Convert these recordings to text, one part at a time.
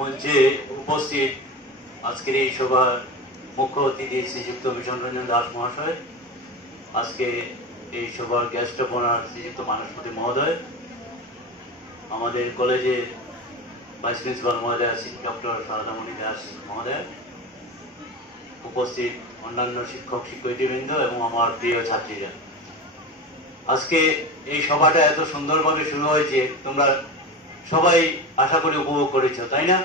মঞ্চে উপস্থিত আজকের এই সভার মুখ্য অতিথি শ্রীযুক্ত ভীষণ রঞ্জন দাস মহাশয়, আজকে এই সভার গেস্ট অফ শ্রীযুক্ত মানসপতি মহোদয়, আমাদের কলেজের ভাইস প্রিন্সিপাল মহোদয় ডক্টর সারদামণি দাস মহোদয়, উপস্থিত অন্যান্য শিক্ষক শিক্ষয়িত্রীবৃন্দ এবং আমার প্রিয় ছাত্রীরা, আজকে এই সভাটা এত সুন্দরভাবে শুরু হয়েছে, তোমরা সবাই আশা করি উপভোগ করেছো, তাই না?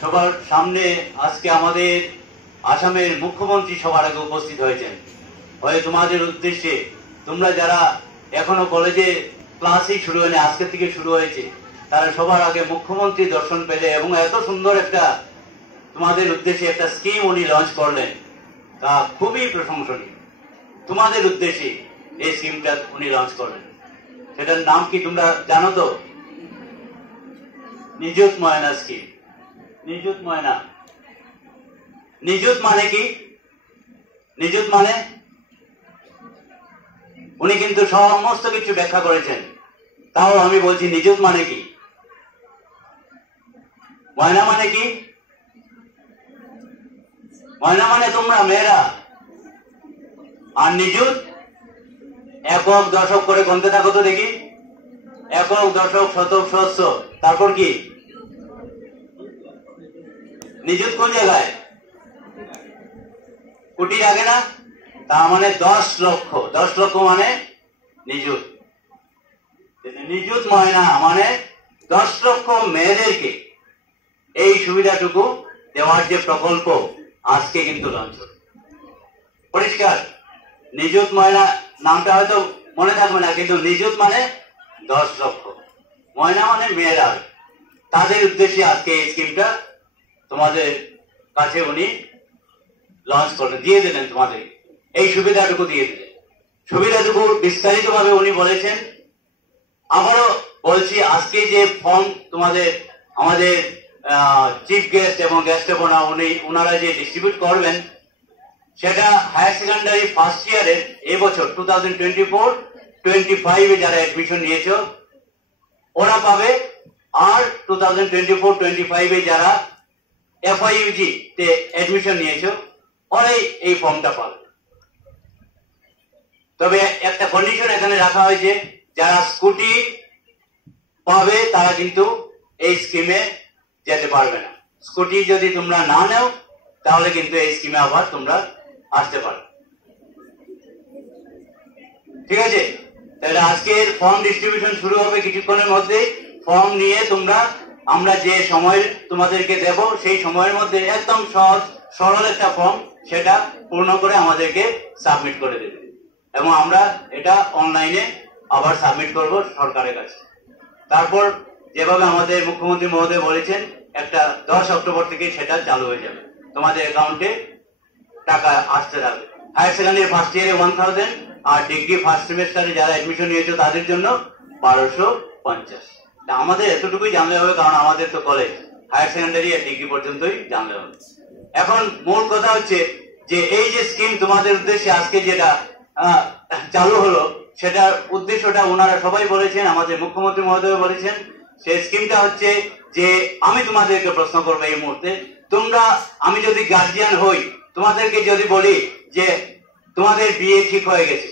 সবার সামনে আজকে আমাদের আসামের মুখ্যমন্ত্রী সবার আগে উপস্থিত হয়েছেন। হয়ে তোমাদের উদ্দেশ্যে, তোমরা যারা এখনো কলেজে ক্লাসই শুরু হয়নি, আজকে থেকে শুরু হয়েছে, তারা সবার আগে মুখ্যমন্ত্রী দর্শন পেলে এবং এত সুন্দর একটা তোমাদের উদ্দেশ্যে একটা স্কিম উনি লঞ্চ করলেন, তা খুবই প্রশংসনীয়। তোমাদের উদ্দেশ্যে এই স্কিমটা উনি লঞ্চ করলেন, সেটার নাম কি তোমরা জানো তো? নিযুত ময়না স্কিম। নিযুত ময়না, নিযুত মানে কি? নিযুত মানে উনি কিন্তু সমস্ত কিছু ব্যাখ্যা করেছেন, তাও আমি বলছি নিযুত মানে কি? ময়না মানে কি? ময়না মানে তোমরা মেয়েরা, আর নিযুত একক দশক করে গুনতে থাকো তো দেখি। একক দশক শতক সহস্র, তারপর কি? নিযুত কোন জায়গায়? কোটির আগে না? তার মানে 10 লক্ষ। 10 লক্ষ মানে নিযুত। নিযুত ময়না মানে 10 লক্ষ মেয়েদেরকে এই সুবিধাটুকু দেওয়ার যে প্রকল্প আজকে কিন্তু লঞ্চ হল। পরিষ্কার, নিযুত ময়না নামটা হয়তো মনে থাকবে না, কিন্তু নিযুত মানে 10 লক্ষ, ময়না মানে মেয়েরা, তাদের উদ্দেশ্যে আজকে এই স্কিমটা তোমাদের কাছে উনি লঞ্চ করলেন, দিয়ে দিলেন, তোমাদের এই সুবিধাটুকু দিয়ে দিলেন। সুবিধাটুকু বিস্তারিত ভাবে উনি বলেছেন। আবারও বলছি, আজকে যে ফর্ম তোমাদের আমাদের চিফ গেস্ট এবং গেস্ট অফ অনার ওনারা যে ডিস্ট্রিবিউট করবেন, সেটা হায়ার সেকেন্ডারি ফার্স্ট ইয়ারের এবছর 2024-25 যারা অ্যাডমিশন নিয়েছ ওরা পাবে, আর 2024-25 যারা FIUG তে অ্যাডমিশন নিয়েছ ওরাই এই ফর্মটা পাবে। তবে একটা কন্ডিশন এখানে রাখা হয়েছে, যারা স্কুটি পাবে তারা কিন্তু এই স্কিমে যেতে পারবে না। স্কুটি যদি তোমরা না নাও তাহলে কিন্তু এই স্কিমে আবার তোমরা আসতে পারো, ঠিক আছে? তাহলে আজকের ফর্ম ডিস্ট্রিবিউশন শুরু হবে কিছুক্ষণের মধ্যে। ফর্ম নিয়ে তোমরা, আমরা যে সময় তোমাদেরকে দেব সেই সময়ের মধ্যে একদম সহজ সরল একটা ফর্ম, সেটা পূর্ণ করে আমাদেরকে সাবমিট করে দেবে, এবং আমরা এটা অনলাইনে আবার সাবমিট করব সরকারের কাছে। তারপর যেভাবে আমাদের মুখ্যমন্ত্রী মহোদয় বলেছেন, একটা 10 অক্টোবর থেকে সেটা চালু হয়ে যাবে, তোমাদের অ্যাকাউন্টে টাকা আসতে থাকবে। হায়ার সেকেন্ডারি ফার্স্ট ইয়ারে 1000, আর ডিগ্রি ফার্স্ট সেমিস্টারে যারা অ্যাডমিশন নিয়েছে তাদের জন্য 1250। আমাদের এতটুকুই জানলে হবে, কারণ আমাদের তো কলেজ হায়ার সেকেন্ডারি আর ডিগ্রি পর্যন্তই জানলে হবে। এখন মূল কথা হচ্ছে যে এই যে স্কিম তোমাদের উদ্দেশ্যে আজকে যেটা চালু হলো, সেটার উদ্দেশ্যটা ওনারা সবাই বলেছেন, আমাদের মুখ্যমন্ত্রী মহোদয় বলেছেন। সেই স্কিমটা হচ্ছে যে, আমি তোমাদেরকে প্রশ্ন করবো এই মুহূর্তে, তোমরা, আমি যদি গার্জিয়ান হই, তোমাদেরকে যদি বলি যে তোমাদের বিয়ে ঠিক হয়ে গেছে,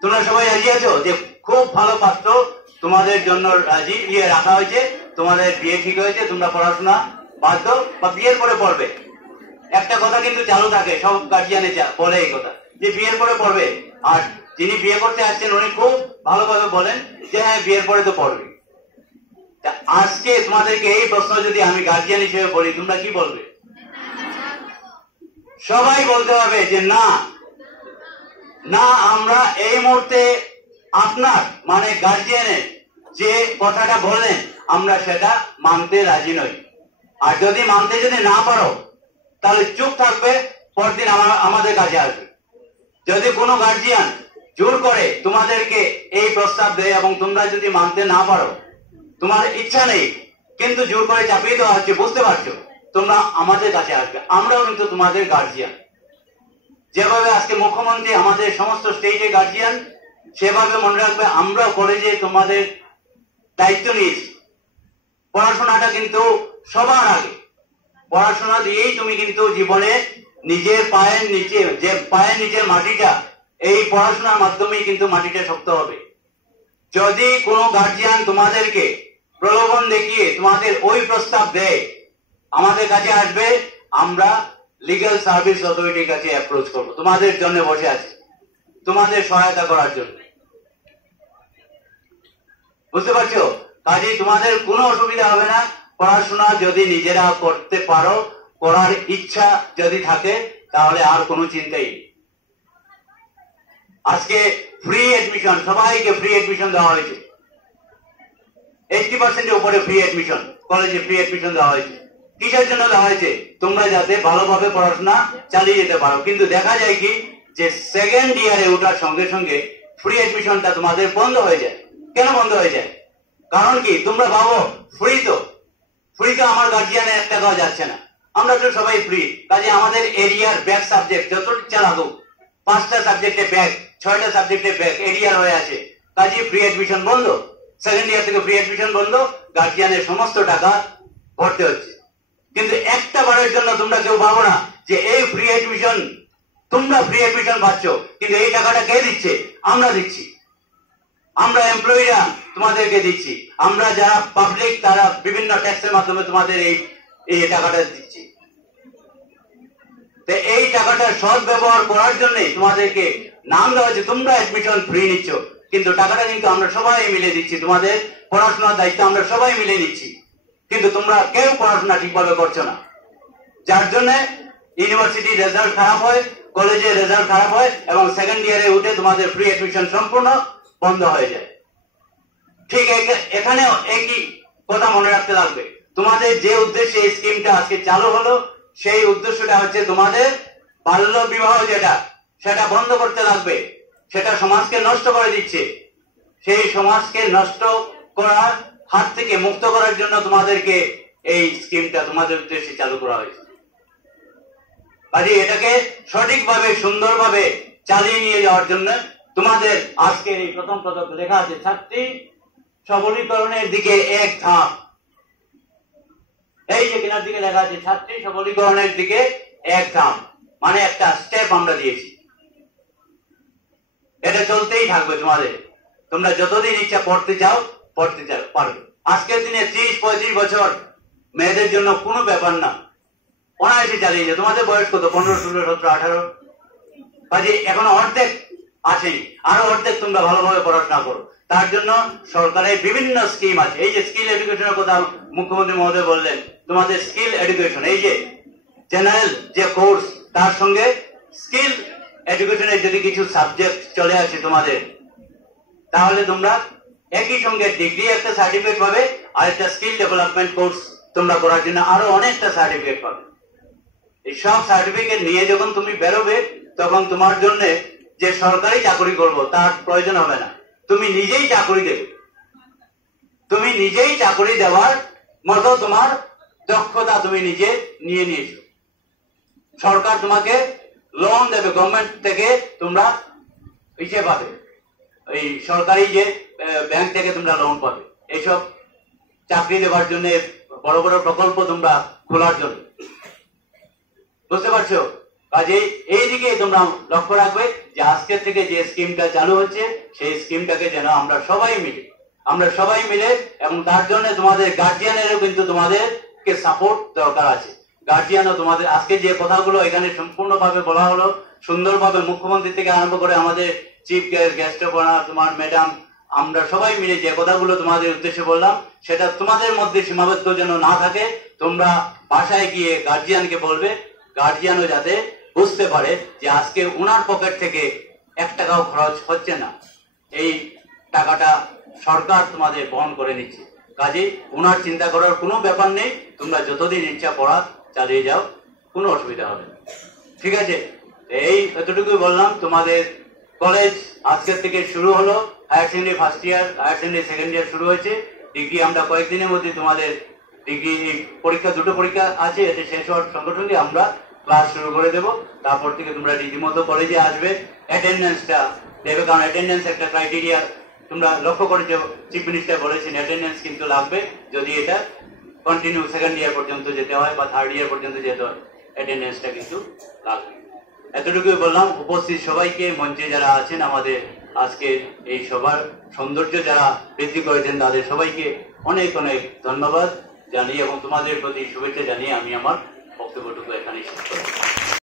তোমরা সবাই রাজি আছো যে খুব ভালো পাত্র তোমাদের জন্য রাজি রাখা হয়েছে, তোমাদের বিয়ে ঠিক হয়েছে, তোমরা পড়াশোনা বাদ দাও বা বিয়ের পরে পড়বে। একটা কথা কিন্তু চালু থাকে, সব গার্জিয়ানে বলে এই কথা যে বিয়ের পরে পড়বে, আর যিনি বিয়ে করতে আসছেন উনি খুব ভালো কথা বলেন যে হ্যাঁ বিয়ের পরে তো পড়বে। আজকে তোমাদেরকে এই প্রশ্ন যদি আমি গার্জিয়ান হিসেবে বলি, তোমরা কি বলবে? সবাই বলতে হবে যে না না, আমরা এই মুহূর্তে আপনার মানে গার্জিয়ানের যে কথাটা বললেন আমরা সেটা মানতে রাজি নই। আর যদি মানতে না পারো তাহলে চুপ থাকবে, পরদিন আমাদের কাছে আসবে। যদি কোনো গার্জিয়ান জোর করে তোমাদেরকে এই প্রস্তাব দেয় এবং তোমরা যদি মানতে না পারো, তোমার ইচ্ছা নেই কিন্তু জোর করে চাপিয়ে দেওয়া হচ্ছে, বুঝতে পারছো, তোমরা আমাদের কাছে আসবে, আমরাও কিন্তু তোমাদের গার্জিয়ান। যেভাবে আজকে মুখ্যমন্ত্রী আমাদের সমস্ত স্টেজে গার্জিয়ান, সেভাবে মনে রাখবে আমরাও কলেজে তোমাদের দায়িত্ব নিয়েছি। পড়াশোনাটা কিন্তু সবার আগে, পড়াশোনা দিয়েই তুমি কিন্তু জীবনে নিজের পায়ের নিচে, যে পায়ের নিচের মাটিটা, এই পড়াশোনার মাধ্যমেই কিন্তু মাটিটা শক্ত হবে। যদি কোনো গার্জিয়ান তোমাদেরকে প্রলোভন দেখিয়ে তোমাদের ওই প্রস্তাব দেয়, আমাদের কাছে আসবে, আমরা লিগ্যাল সার্ভিস অথরিটির কাছে অ্যাপ্রোচ করব, তোমাদের জন্য বসে আছে, তোমাদের সহায়তা করার জন্য। বুঝতে পারছো? কাজেই তোমাদের কোনো অসুবিধা হবে না। পড়াশোনা যদি নিজেরা করতে পারো, করার ইচ্ছা যদি থাকে, তাহলে আর কোনো চিন্তাই নেই। আজকে ফ্রি এডমিশন, সবাইকে ফ্রি এডমিশন দেওয়া হয়েছে। 80% উপরে ফ্রি এডমিশন, কলেজে ফ্রি এডমিশন দেওয়া হয়েছে। কিসের জন্য দেওয়া হয়েছে? তোমরা যাতে ভালোভাবে পড়াশোনা চালিয়ে যেতে পারো। কিন্তু দেখা যায় কি, যে সেকেন্ড ইয়ারে ওঠার সঙ্গে সঙ্গে ফ্রি এডমিশনটা তোমাদের বন্ধ হয়ে যায়। কেন বন্ধ হয়ে যায়? কারণ কি, তোমরা ভাবো ফ্রি তো আমার গার্জিয়ানের 1 টাকাও যাচ্ছে না, আমরা তো সবাই ফ্রি। কাজে আমাদের এরিয়ার ব্যাক সাবজেক্ট যত টিচার লাগুক, 5টা সাবজেক্টে ব্যাক, 6টা সাবজেক্টে ব্যাক, এরিয়ার হয়ে আছে, কাজে ফ্রি এডমিশন বন্ধ। সেকেন্ড ইয়ার থেকে ফ্রি এডমিশন বন্ধ, গার্জিয়ানের সমস্ত টাকা ভরতে হচ্ছে। কিন্তু একটা বারের জন্য তোমরা কেউ ভাবো না যে এই ফ্রি এডমিশন, তোমরা ফ্রি এডমিশন পাচ্ছ, কিন্তু এই টাকাটা কে দিচ্ছে? আমরা দিচ্ছি। আমরা এমপ্লয়িরা তোমাদেরকে দিচ্ছি, আমরা যারা পাবলিক তারা বিভিন্ন ট্যাক্সের মাধ্যমে তোমাদের এই টাকাটা দিচ্ছি। তো এই টাকাটা সৎ ব্যবহার করার জন্য তোমাদেরকে নাম দেওয়া হচ্ছে, তোমরা এডমিশন ফ্রি নিচ্ছ, কিন্তু টাকাটা কিন্তু আমরা সবাই মিলে দিচ্ছি। তোমাদের পড়াশোনার দায়িত্ব আমরা সবাই মিলে নিচ্ছি, কিন্তু তোমরা কেউ পড়াশোনা ঠিকভাবে করছো না, যার জন্য ইউনিভার্সিটির রেজাল্ট খারাপ হয়, কলেজের রেজাল্ট খারাপ হয়, এবং সেকেন্ড ইয়ারে উঠে তোমাদের ফ্রি এডমিশন সম্পূর্ণ বন্ধ হয়ে যায়। ঠিক এখানেও একই কথা মনে রাখতে লাগবে। তোমাদের যে উদ্দেশ্যে এই স্কিমটা আজকে চালু হলো, সেই উদ্দেশ্যটা হচ্ছে তোমাদের বাল্য বিবাহ যেটা, সেটা বন্ধ করতে লাগবে। সেটা সমাজকে নষ্ট করে দিচ্ছে। সেই সমাজকে নষ্ট করার হাত থেকে মুক্ত করার জন্য তোমাদেরকে এই স্কিমটা তোমাদের উদ্দেশ্যে চালু করা হয়েছে। কাজে এটাকে সঠিকভাবে সুন্দরভাবে চালিয়ে নিয়ে যাওয়ার জন্য তোমাদের আজকের এই প্রথম পদক লেখা আছে, ছাত্রী সবলীকরণের দিকে এক ধাপ। এই যে কেনার দিকে লেখা আছে ছাত্রী সবলীকরণের দিকে এক ধাপ, মানে একটা স্টেপ আমরা দিয়েছি। এটা চলতেই থাকবে তোমাদের। তোমরা যতদিন ইচ্ছা পড়তে চাও পারবে। আজকের দিনে 30-35 বছর মেয়েদের জন্য কোনো ব্যাপার না, অনায়াসে চালিয়ে যায়। তোমাদের বয়স কত? 15, 16, 17, 18। কাজে এখনো অর্ধেক আছেই, আরো অর্ধেক তোমরা ভালোভাবে পড়াশোনা করো। তার জন্য সরকারের বিভিন্ন স্কিম আছে। এই যে স্কিল এডুকেশনের কথা মুখ্যমন্ত্রী মহোদয় বললেন, তোমাদের স্কিল এডুকেশন, এই যে জেনারেল যে কোর্স, তার সঙ্গে স্কিল এডুকেশনের যদি কিছু সাবজেক্ট চলে আসে তোমাদের, তাহলে তোমরা একই সঙ্গে ডিগ্রি একটা সার্টিফিকেট পাবে, আর একটা স্কিল ডেভেলপমেন্ট কোর্স তোমরা করার জন্য আরো অনেকটা সার্টিফিকেট পাবে। এই সব সার্টিফিকেট নিয়ে যখন তুমি বেরোবে, তখন তোমার জন্য যে সরকারি চাকরি করব তার প্রয়োজন হবে না, তুমি নিজেই চাকরি দেবে। তুমি নিজেই চাকরি দেওয়ার মতো তোমার দক্ষতা তুমি নিজে নিয়ে নিয়েছো। সরকার তোমাকে লোন দেবে, গভর্নমেন্ট থেকে তোমরা ইসে পাবে, এই সরকারি যে ব্যাংক থেকে তোমরা লোন পাবে, এইসব চাকরি দেওয়ার জন্য, বড় বড় প্রকল্প তোমরা খোলার জন্য। বুঝতে পারছো? কাজেই এই দিকে তোমরা লক্ষ্য রাখবে যে আজকের থেকে যে স্কিমটা চালু হচ্ছে, সেই স্কিমটাকে যেন আমরা সবাই মিলে, এবং তার জন্য তোমাদের গার্জিয়ানেরও কিন্তু তোমাদেরকে সাপোর্ট দরকার আছে। গার্জিয়ানও তোমাদের, আজকে যে কথাগুলো এখানে সম্পূর্ণভাবে বলা হলো, সুন্দরভাবে মুখ্যমন্ত্রী থেকে আরম্ভ করে আমাদের চিফ গেস্ট তোমার ম্যাডাম, আমরা সবাই মিলে যে কথাগুলো তোমাদের উদ্দেশ্যে বললাম, সেটা তোমাদের মধ্যে সীমাবদ্ধ যেন না থাকে। তোমরা বাসায় গিয়ে গার্জিয়ানকে বলবে, গার্জিয়ানও যাতে বুঝতে পারে যে আজকে উনার পকেট থেকে 1 টাকাও খরচ হচ্ছে না, এই টাকাটা সরকার তোমাদের বহন করে নিচ্ছে। কাজে উনার চিন্তা করার কোনো ব্যাপার নেই। তোমরা যতদিন ইচ্ছা পড়া চালিয়ে যাও, কোনো অসুবিধা হবে না। ঠিক আছে? এই এতটুকুই বললাম। তোমাদের কলেজ আজকের থেকে শুরু হলো। Higher secondary first year, higher secondary second year শুরু হয়েছে। ডিগ্রি আমরা কয়েকদিনের মধ্যে তোমাদের ডিগ্রি পরীক্ষা, 2টো পরীক্ষা আছে, এতে শেষ হওয়ার সঙ্গে সঙ্গে আমরা ক্লাস শুরু করে দেবো। তারপর থেকে তোমরা রীতিমতো কলেজে আসবে, অ্যাটেন্ডেন্সটা দেবে, কারণ অ্যাটেন্ডেন্স একটা ক্রাইটেরিয়া তোমরা লক্ষ্য করে যে চিফ মিনিস্টার বলেছেন অ্যাটেন্ডেন্স কিন্তু লাগবে, যদি এটা কন্টিনিউ সেকেন্ড ইয়ার পর্যন্ত যেতে হয় বা থার্ড ইয়ার পর্যন্ত যেতে হয়, অ্যাটেন্ডেন্সটা কিন্তু লাগবে। এতটুকুই বললাম। উপস্থিত সবাইকে, মঞ্চে যারা আছেন, আমাদের আজকে এই সবার সৌন্দর্য যারা বৃদ্ধি করেছেন, তাদের সবাইকে অনেক অনেক ধন্যবাদ জানিয়ে এবং তোমাদের প্রতি শুভেচ্ছা জানিয়ে আমি আমার বক্তব্যটুকু এখানেই শেষ করব।